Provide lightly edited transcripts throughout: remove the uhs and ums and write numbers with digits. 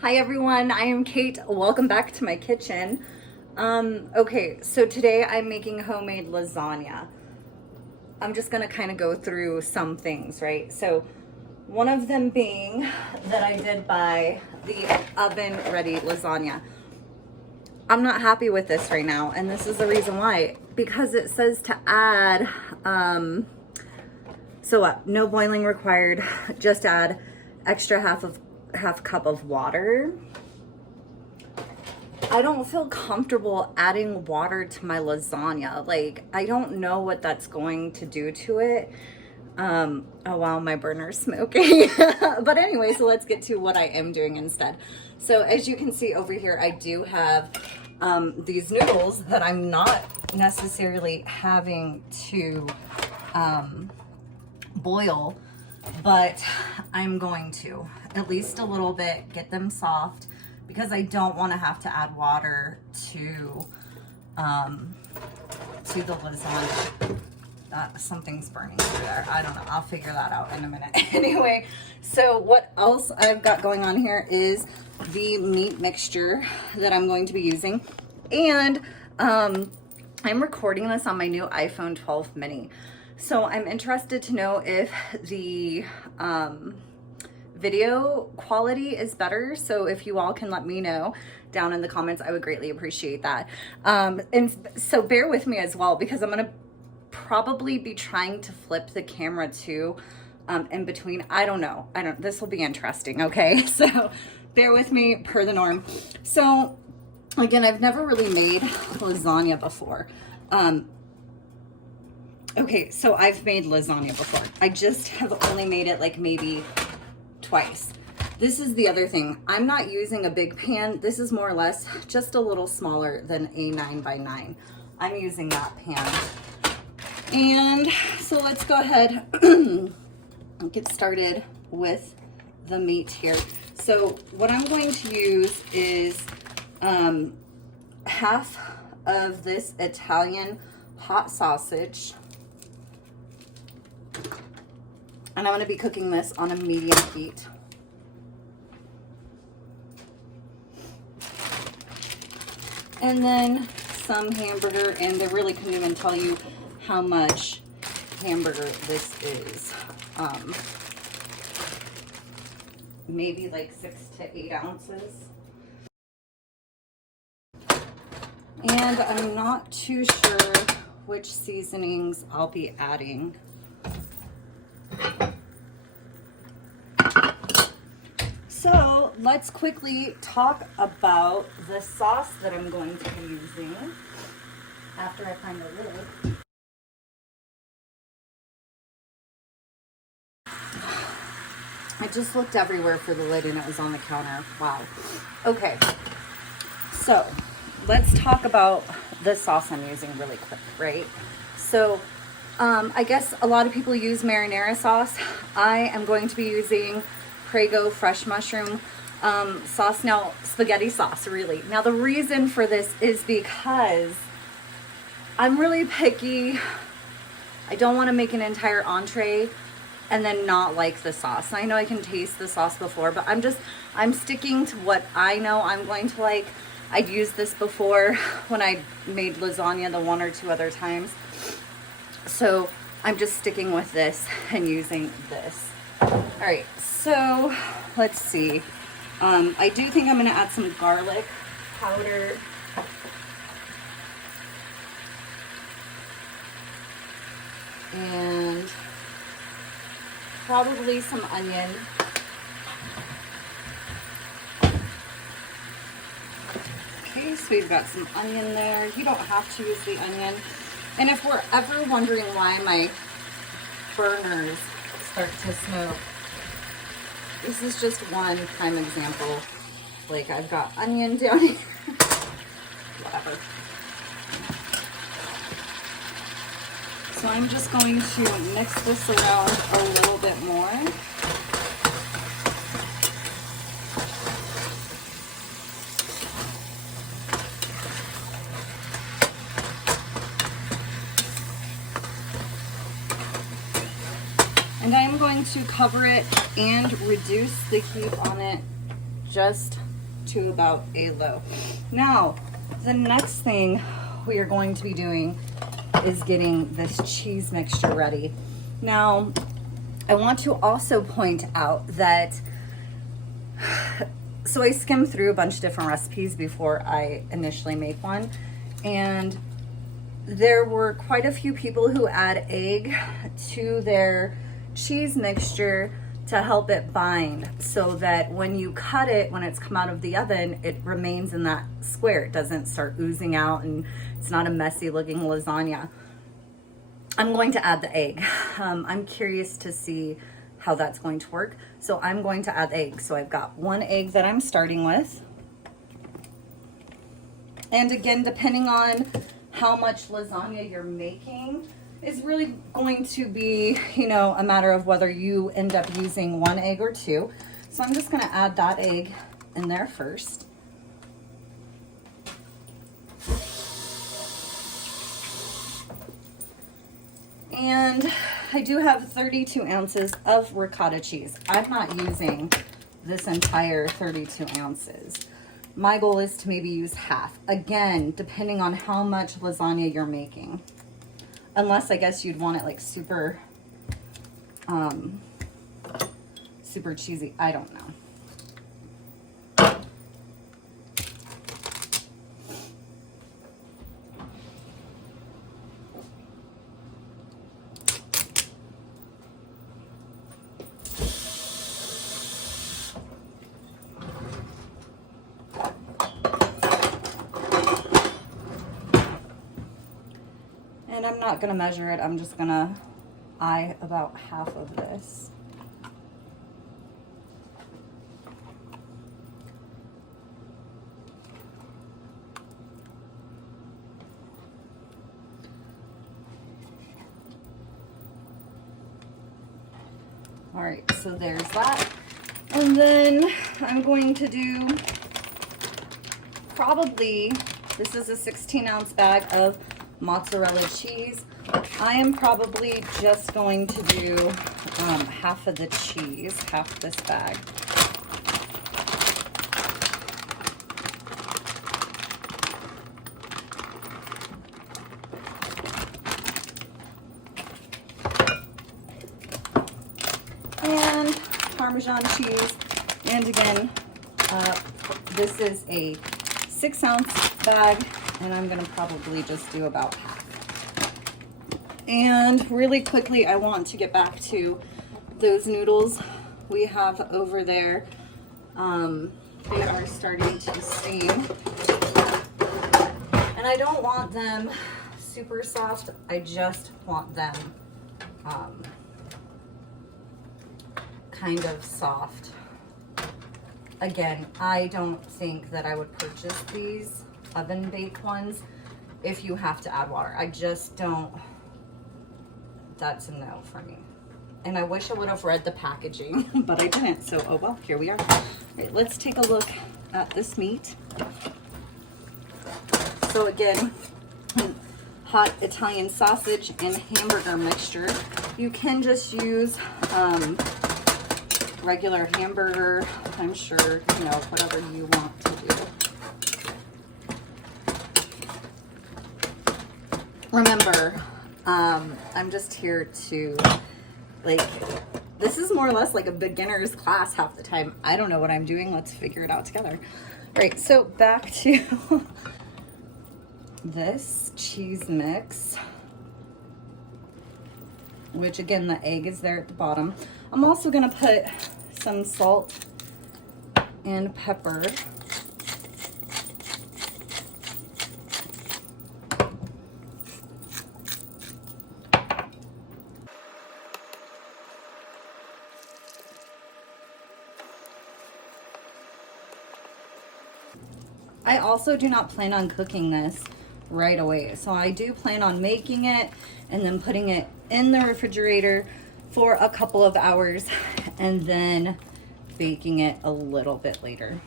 Hi everyone, I am Kate. Welcome back to my kitchen. Okay, so today I'm making homemade lasagna. I'm just gonna kind of go through some things, right? So one of them being that I did buy the oven ready lasagna. I'm not happy with this right now, and this is the reason why. Because it says to add, no boiling required, just add extra half cup of water. I don't feel comfortable adding water to my lasagna. Like, I don't know what that's going to do to it. Oh wow, my burner's smoking. But anyway, so let's get to what I am doing instead. So as you can see over here, I do have these noodles that I'm not necessarily having to boil, but I'm going to at least a little bit, get them soft, because I don't want to have to add water to the lasagna. Something's burning through there. I don't know. I'll figure that out in a minute. Anyway, so what else I've got going on here is the meat mixture that I'm going to be using. And I'm recording this on my new iPhone 12 mini. So I'm interested to know if the video quality is better. So if you all can let me know down in the comments, I would greatly appreciate that. And so bear with me as well, because I'm gonna probably be trying to flip the camera too in between. I don't know. This will be interesting. Okay, so bear with me per the norm. So again, I've never really made lasagna before. Okay, so I've made lasagna before. I just have only made it like maybe twice. This is the other thing. I'm not using a big pan. This is more or less just a little smaller than a 9x9. I'm using that pan. And so let's go ahead and get started with the meat here. So what I'm going to use is half of this Italian hot sausage. And I'm going to be cooking this on a medium heat. And then some hamburger, and they really couldn't even tell you how much hamburger this is. Maybe like 6 to 8 ounces. And I'm not too sure which seasonings I'll be adding. So let's quickly talk about the sauce that I'm going to be using after I find the lid. I just looked everywhere for the lid and it was on the counter. Wow. Okay, so let's talk about the sauce I'm using really quick, right? So I guess a lot of people use marinara sauce. I am going to be using Prego fresh mushroom sauce. Now, spaghetti sauce, really. Now, the reason for this is because I'm really picky. I don't want to make an entire entree and then not like the sauce. I know I can taste the sauce before, but I'm sticking to what I know I'm going to like. I'd used this before when I made lasagna the 1 or 2 other times. So I'm just sticking with this and using this. All right, so let's see. I do think I'm gonna add some garlic powder. And probably some onion. Okay, so we've got some onion there. You don't have to use the onion. And if we're ever wondering why my burners start to smoke, this is just one prime example. Like, I've got onion down here. Whatever. So I'm just going to mix this around a little bit more. And I'm going to cover it and reduce the heat on it just to about a low. Now, the next thing we are going to be doing is getting this cheese mixture ready. Now, I want to also point out that, so I skimmed through a bunch of different recipes before I initially make one, and there were quite a few people who add egg to their cheese mixture to help it bind, so that when you cut it, when it's come out of the oven, it remains in that square. It doesn't start oozing out and it's not a messy looking lasagna. I'm going to add the egg. I'm curious to see how that's going to work. So I'm going to add egg. So I've got 1 egg that I'm starting with. And again, depending on how much lasagna you're making is really going to be, you know, a matter of whether you end up using 1 egg or 2. So I'm just going to add that egg in there first. And I do have 32 ounces of ricotta cheese. I'm not using this entire 32 ounces. My goal is to maybe use half. Again, depending on how much lasagna you're making. Unless I guess you'd want it like super, super cheesy. I don't know. And I'm not going to measure it. I'm just going to eye about half of this. All right, so there's that. And then I'm going to do probably, this is a 16-ounce bag of mozzarella cheese. I am probably just going to do half of the cheese, half this bag. And Parmesan cheese. And again, this is a 6-ounce bag, and I'm going to probably just do about half. And really quickly, I want to get back to those noodles we have over there. They are starting to steam. And I don't want them super soft. I just want them kind of soft. Again, I don't think that I would purchase these oven baked ones if you have to add water. I just don't. That's a no for me. And I wish I would have read the packaging, but I didn't. So, oh well, here we are. All right, let's take a look at this meat. So again, hot Italian sausage and hamburger mixture. You can just use regular hamburger. I'm sure, you know, whatever you want to do. Remember, I'm just here to, like, this is more or less like a beginner's class half the time. I don't know what I'm doing. Let's figure it out together. All right, so back to this cheese mix, which again, the egg is there at the bottom. I'm also gonna put some salt and pepper. I also do not plan on cooking this right away. So I do plan on making it and then putting it in the refrigerator for a couple of hours and then baking it a little bit later.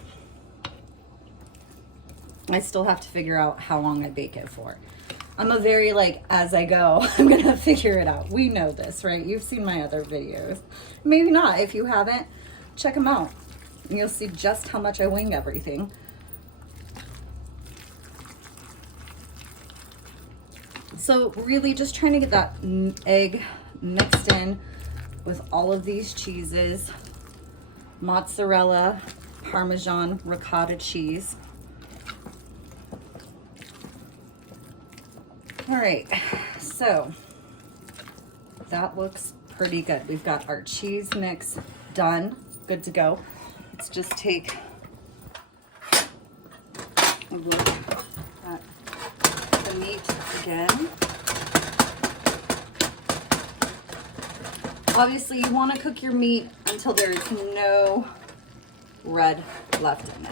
I still have to figure out how long I bake it for. I'm a very like, as I go, I'm gonna figure it out. We know this, right? You've seen my other videos. Maybe not. If you haven't, check them out. You'll see just how much I wing everything. So really just trying to get that egg mixed in with all of these cheeses, mozzarella, Parmesan, ricotta cheese. All right, so that looks pretty good. We've got our cheese mix done, good to go. Let's just take a look at the meat again. Obviously, you want to cook your meat until there's no red left in it.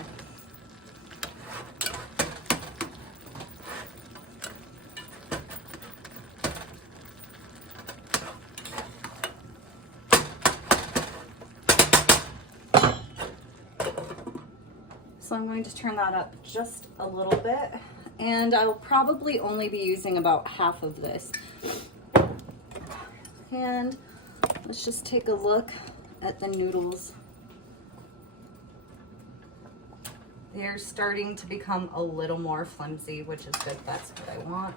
So I'm going to turn that up just a little bit, and I will probably only be using about half of this. And let's just take a look at the noodles. They're starting to become a little more flimsy, which is good. That's what I want.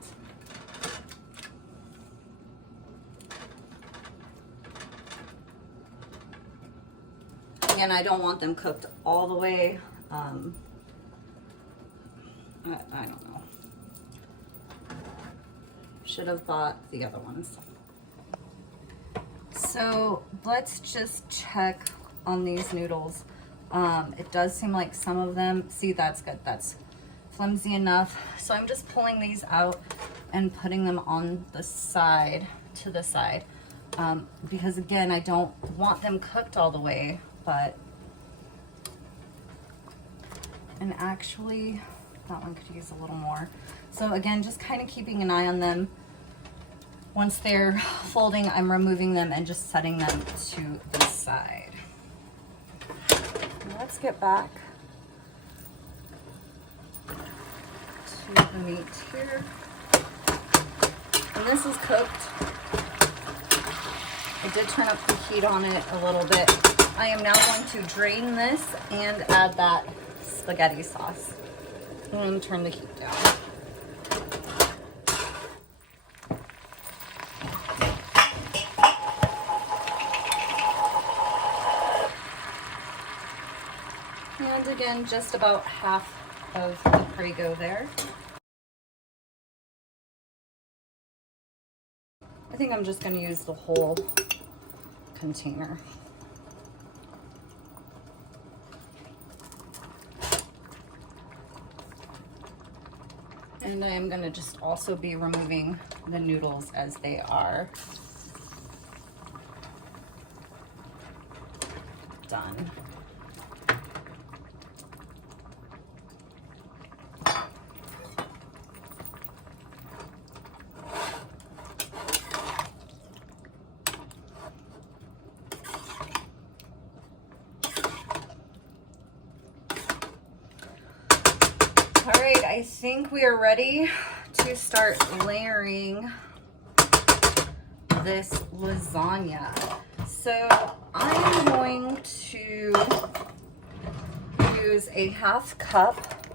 Again, I don't want them cooked all the way. I don't know. Should have bought the other ones. So let's just check on these noodles. It does seem like some of them, see, that's good. That's flimsy enough. So I'm just pulling these out and putting them on the side, to the side. Because again, I don't want them cooked all the way, but, and actually that one could use a little more. So again, just kind of keeping an eye on them. Once they're folding, I'm removing them and just setting them to the side. Let's get back to the meat here. And this is cooked. I did turn up the heat on it a little bit. I am now going to drain this and add that spaghetti sauce. And turn the heat down. And again, just about half of the Prego there. I think I'm just going to use the whole container. And I am going to just also be removing the noodles as they are done. All right, I think we are ready to start layering this lasagna. So I'm going to use a half cup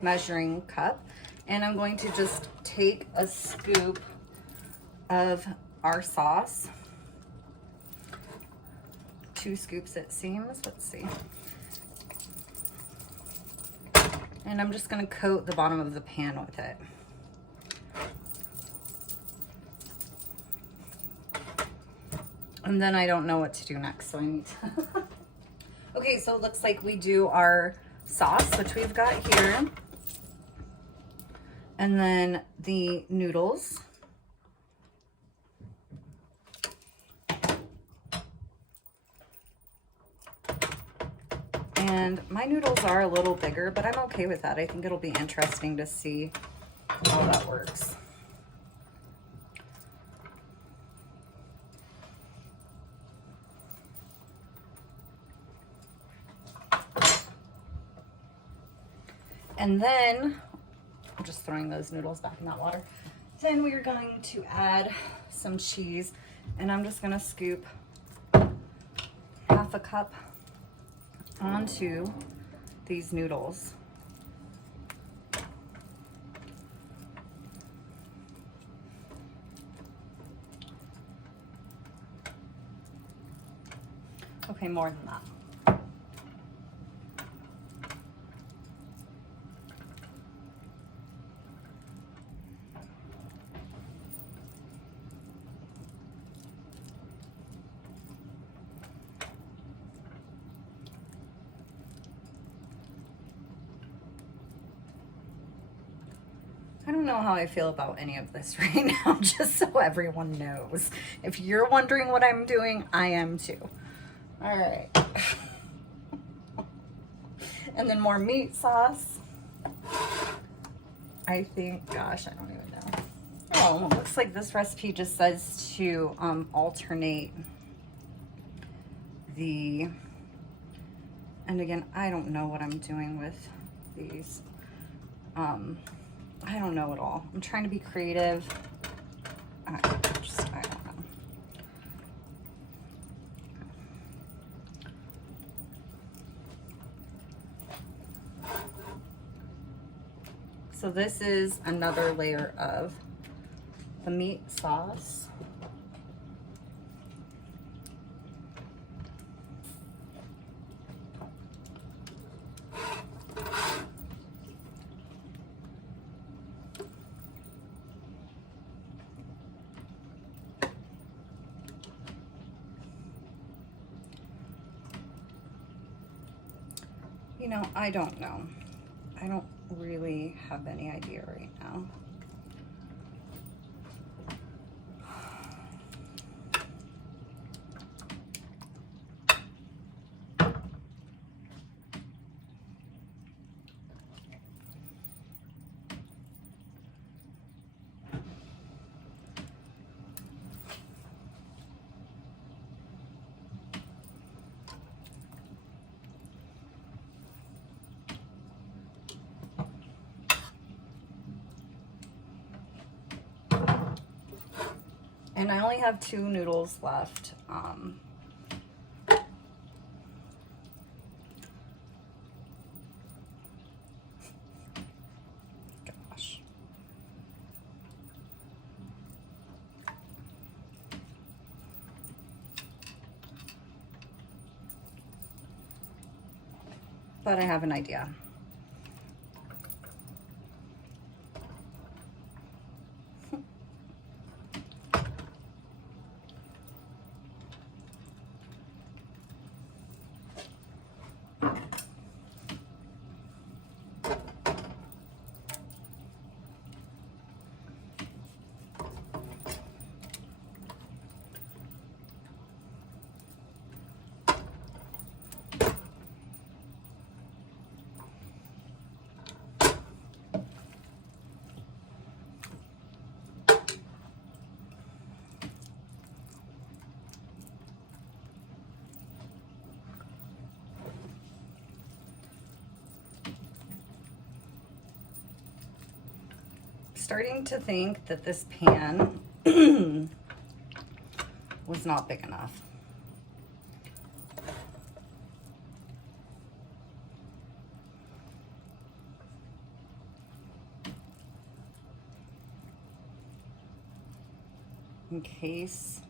measuring cup, and I'm going to just take a scoop of our sauce. 2 scoops it seems, let's see. And I'm just gonna coat the bottom of the pan with it. And then I don't know what to do next, so I need to. Okay, so it looks like we do our sauce, which we've got here. And then the noodles. And my noodles are a little bigger, but I'm okay with that. I think it'll be interesting to see how that works. And then, I'm just throwing those noodles back in that water. Then we are going to add some cheese, and I'm just gonna scoop half a cup onto these noodles. Okay, more than that. I don't know how I feel about any of this right now, just so everyone knows. If you're wondering what I'm doing, I am too. All right. And then more meat sauce. I think, gosh, I don't even know. Oh, it looks like this recipe just says to alternate the, and again, I don't know what I'm doing with these. I don't know at all. I'm trying to be creative. I don't know. So this is another layer of the meat sauce. You know, I don't know. I don't really have any idea right now. And I only have 2 noodles left. Gosh. But I have an idea. Starting to think that this pan was not big enough. In case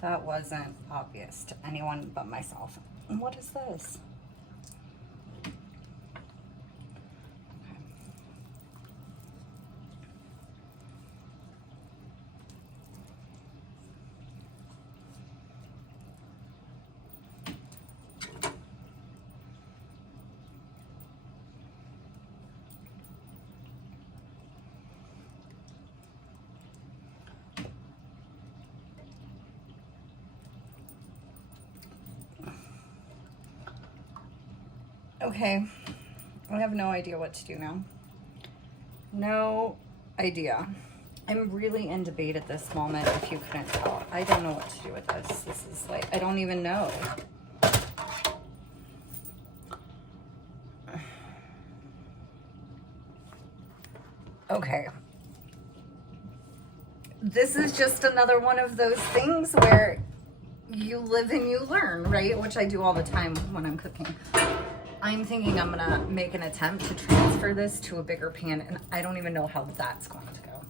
that wasn't obvious to anyone but myself. And what is this? Okay, I have no idea what to do now. No idea. I'm really in debate at this moment, if you couldn't tell. I don't know what to do with this. This is like, I don't even know. Okay. this is just another one of those things where you live and you learn, right? Which I do all the time when I'm cooking. I'm thinking I'm gonna make an attempt to transfer this to a bigger pan, and I don't even know how that's going to go.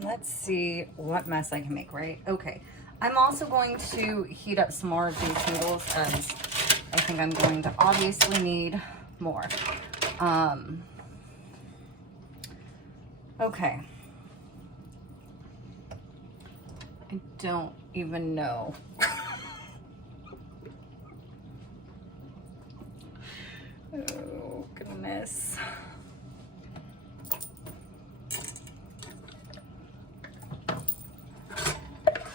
Let's see what mess I can make, right? Okay, I'm also going to heat up some more of these noodles, as I think I'm going to obviously need more. Okay. I don't even know. Oh, goodness.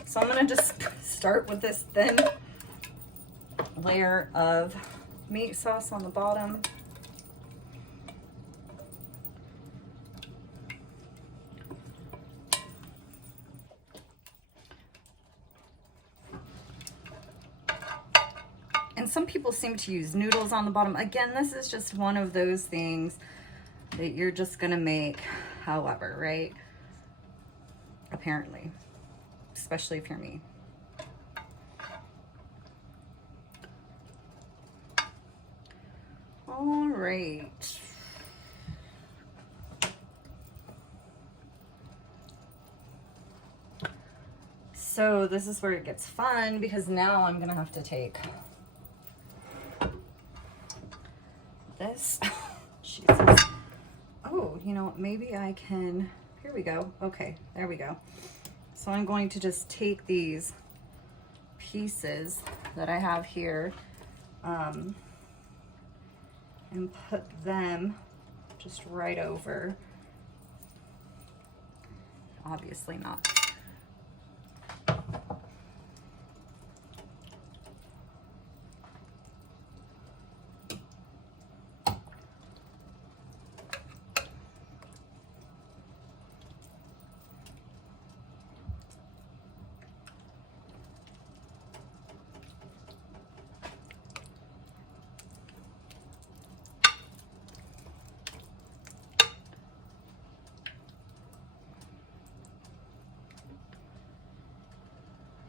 So I'm gonna just start with this thin layer of meat sauce on the bottom. And some people seem to use noodles on the bottom. Again, this is just one of those things that you're just gonna make however, right? Apparently, especially if you're me. All right. So this is where it gets fun, because now I'm gonna have to take this. Jesus. Oh, you know, maybe I can, here we go. Okay, there we go. So I'm going to just take these pieces that I have here and put them just right over. Obviously not.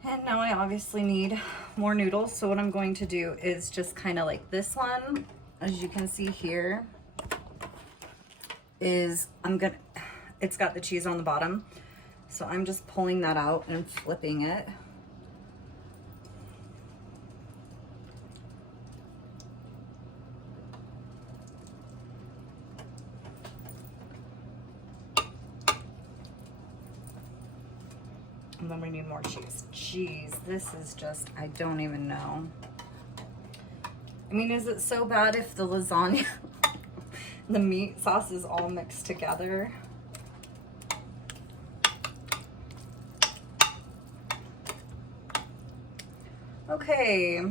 And now I obviously need more noodles. So what I'm going to do is just kind of like this one, as you can see here, is it's got the cheese on the bottom. So I'm just pulling that out and flipping it. And then we need more cheese. Jeez, this is just, I don't even know. I mean, is it so bad if the lasagna, the meat sauce is all mixed together? Okay,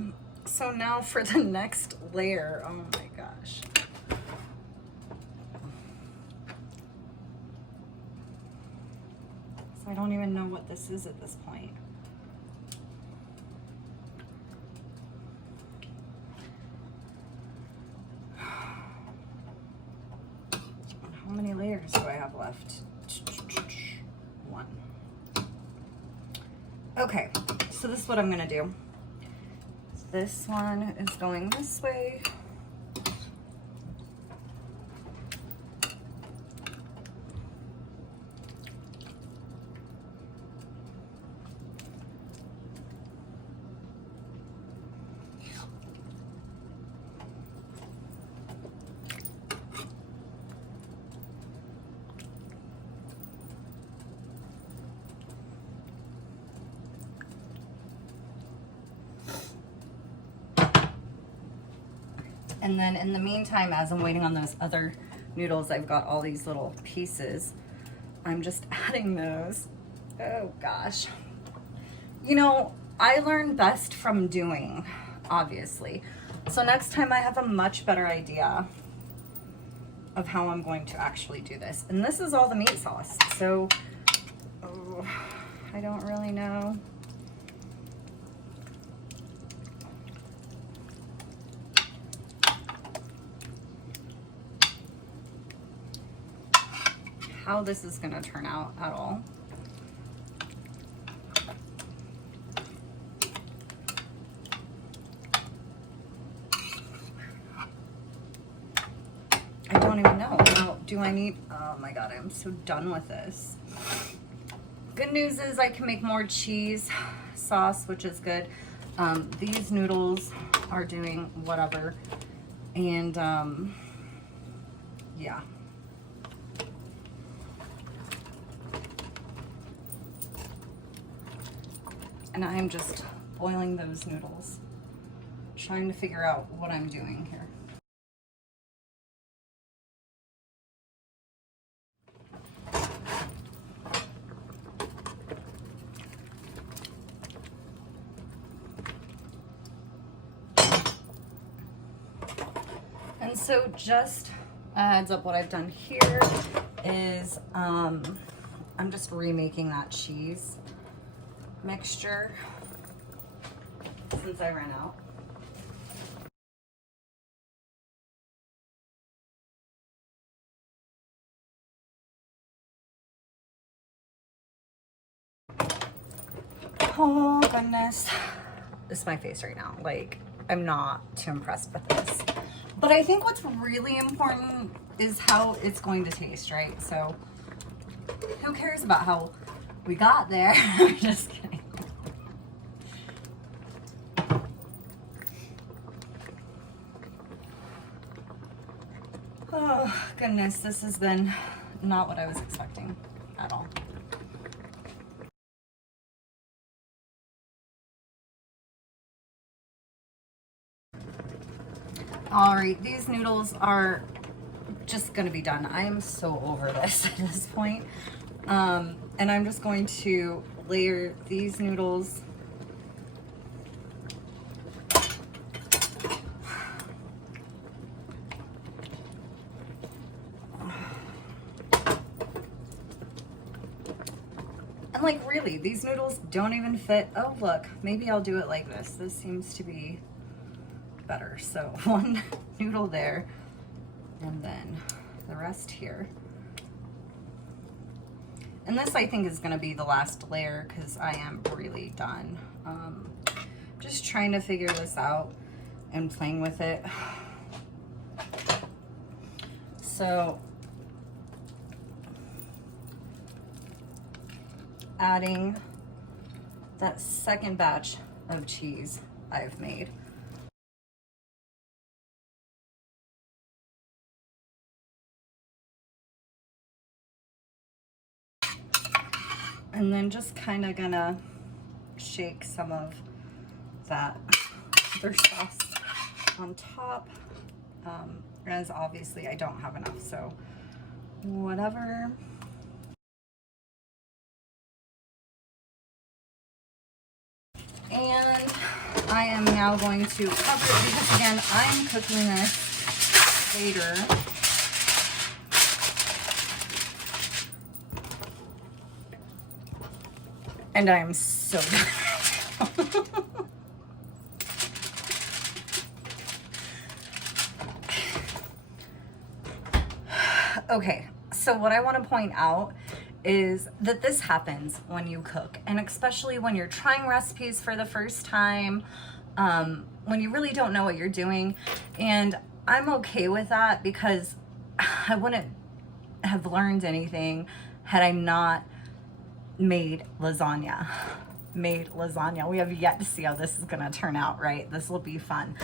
so now for the next layer. Oh my gosh. I don't even know what this is at this point. How many layers do I have left? One. Okay, so this is what I'm gonna do. This one is going this way. And then in the meantime, as I'm waiting on those other noodles, I've got all these little pieces. I'm just adding those. Oh gosh. You know, I learn best from doing, obviously. So next time I have a much better idea of how I'm going to actually do this. And this is all the meat sauce. So, oh, I don't really know. how this is gonna turn out at all. I don't even know. Now, do I need, oh my God, I'm so done with this. Good news is I can make more cheese sauce, which is good. These noodles are doing whatever. And yeah. And I'm just boiling those noodles, trying to figure out what I'm doing here. And so just a heads up, what I've done here is I'm just remaking that cheese mixture since I ran out. Oh goodness, this is my face right now. Like, I'm not too impressed with this. But I think what's really important is how it's going to taste, right? So who cares about how we got there? I'm just kidding. Oh goodness, this has been not what I was expecting at all. All right, these noodles are just gonna be done. I am so over this at this point. And I'm just going to layer these noodles and like really, these noodles don't even fit. Oh look, maybe I'll do it like this. This seems to be better. So one noodle there and then the rest here. And this I think is going to be the last layer because I am really done. Just trying to figure this out and playing with it. So adding that second batch of cheese I've made. And then just kind of gonna shake some of that other sauce on top. As obviously I don't have enough, so whatever. And I am now going to cover it because again, I'm cooking this later. And I'm so done. Okay, so what I want to point out is that this happens when you cook, and especially when you're trying recipes for the first time, when you really don't know what you're doing. And I'm okay with that because I wouldn't have learned anything had I not made lasagna. We have yet to see how this is gonna turn out, right? This will be fun.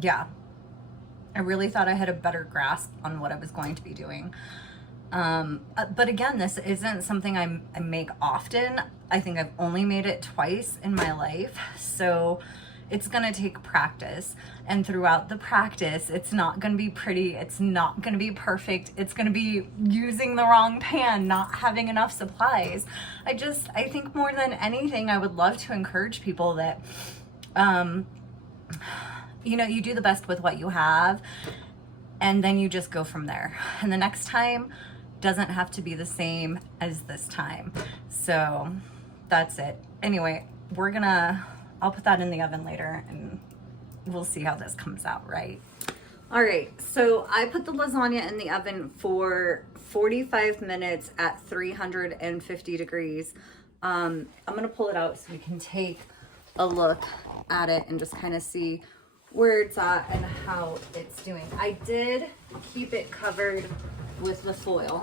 Yeah, I really thought I had a better grasp on what I was going to be doing. But again, this isn't something I make often. I think I've only made it twice in my life, so it's gonna take practice. And throughout the practice, it's not gonna be pretty, it's not gonna be perfect, it's gonna be using the wrong pan, not having enough supplies. I think more than anything, I would love to encourage people that, you know, you do the best with what you have, and then you just go from there. And the next time doesn't have to be the same as this time. So that's it. Anyway, I'll put that in the oven later and we'll see how this comes out, right? All right, so I put the lasagna in the oven for 45 minutes at 350 degrees. I'm gonna pull it out so we can take a look at it and just kind of see where it's at and how it's doing. I did keep it covered with the foil.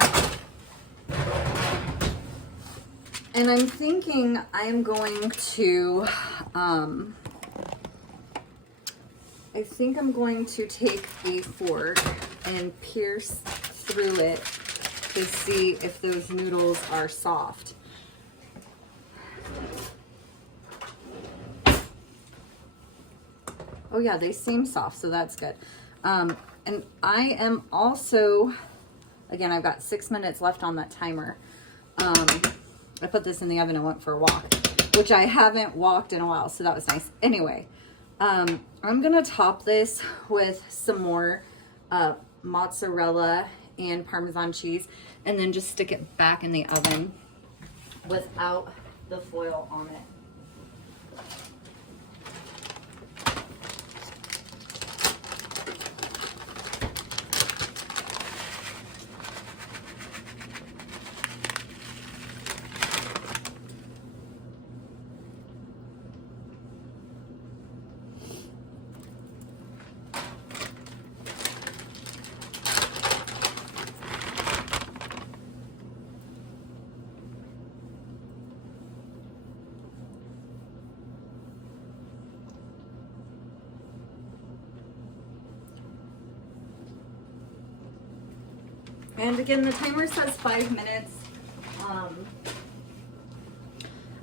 And I'm thinking I'm going to, I think I'm going to take a fork and pierce through it to see if those noodles are soft. Oh yeah, they seem soft, so that's good. And I am also, again, I've got 6 minutes left on that timer. I put this in the oven and went for a walk, which I haven't walked in a while, so that was nice. Anyway, I'm gonna top this with some more mozzarella and Parmesan cheese, and then just stick it back in the oven without the foil on it. And again, the timer says 5 minutes.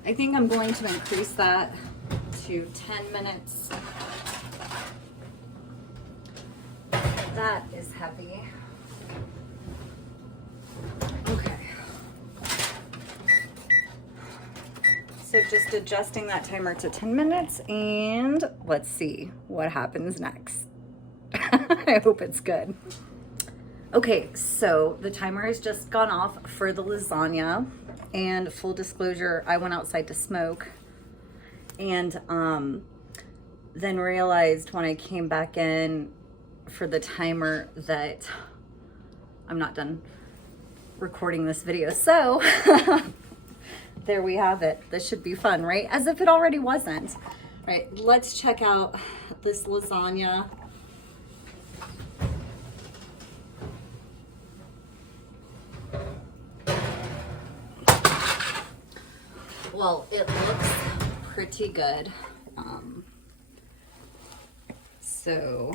I think I'm going to increase that to 10 minutes. That is heavy. Okay. So just adjusting that timer to 10 minutes, and let's see what happens next. I hope it's good. Okay, so the timer has just gone off for the lasagna, and full disclosure, I went outside to smoke, and then realized when I came back in for the timer that I'm not done recording this video. So there we have it. This should be fun, right? As if it already wasn't. All right, let's check out this lasagna. Well, it looks pretty good. So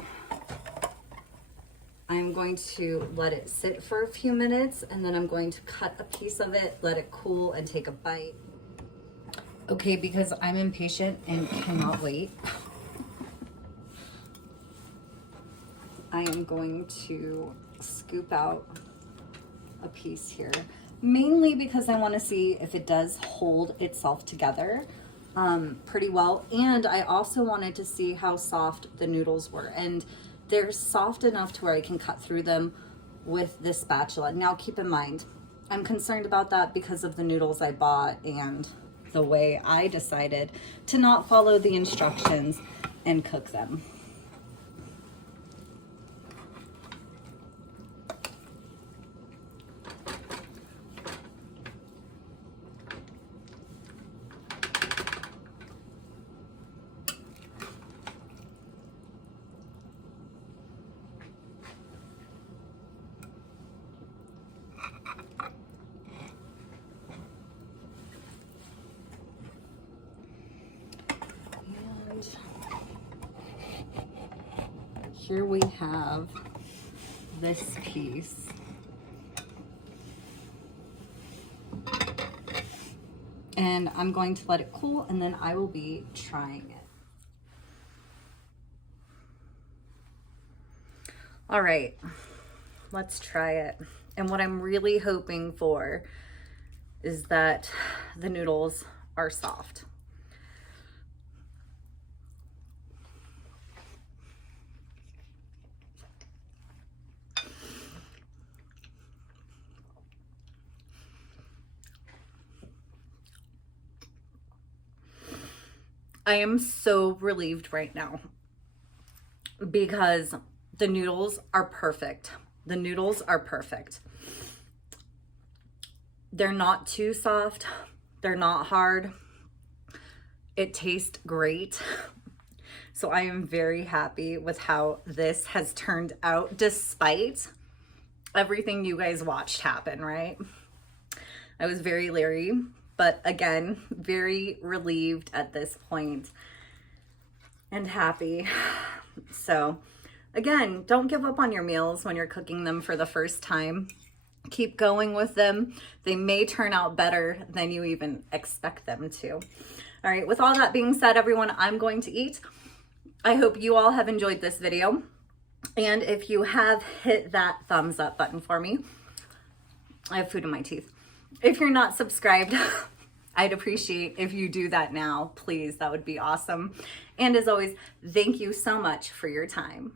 I'm going to let it sit for a few minutes, and then I'm going to cut a piece of it, let it cool, and take a bite. Okay, because I'm impatient and cannot wait, I am going to scoop out a piece here. Mainly because I want to see if it does hold itself together pretty well. And I also wanted to see how soft the noodles were. And they're soft enough to where I can cut through them with this spatula. Now keep in mind, I'm concerned about that because of the noodles I bought and the way I decided to not follow the instructions and cook them. Here we have this piece. And I'm going to let it cool, and then I will be trying it. All right, let's try it. And what I'm really hoping for is that the noodles are soft. I am so relieved right now because The noodles are perfect. The noodles are perfect. They're not too soft. They're not hard. It tastes great. So I am very happy with how this has turned out despite everything you guys watched happen, right? I was very leery, but again, very relieved at this point and happy. So again, don't give up on your meals when you're cooking them for the first time. Keep going with them. They may turn out better than you even expect them to. All right, with all that being said, everyone, I'm going to eat. I hope you all have enjoyed this video. And if you have, hit that thumbs up button for me. I have food in my teeth. If you're not subscribed, I'd appreciate if you do that now, please. That would be awesome. And as always, thank you so much for your time.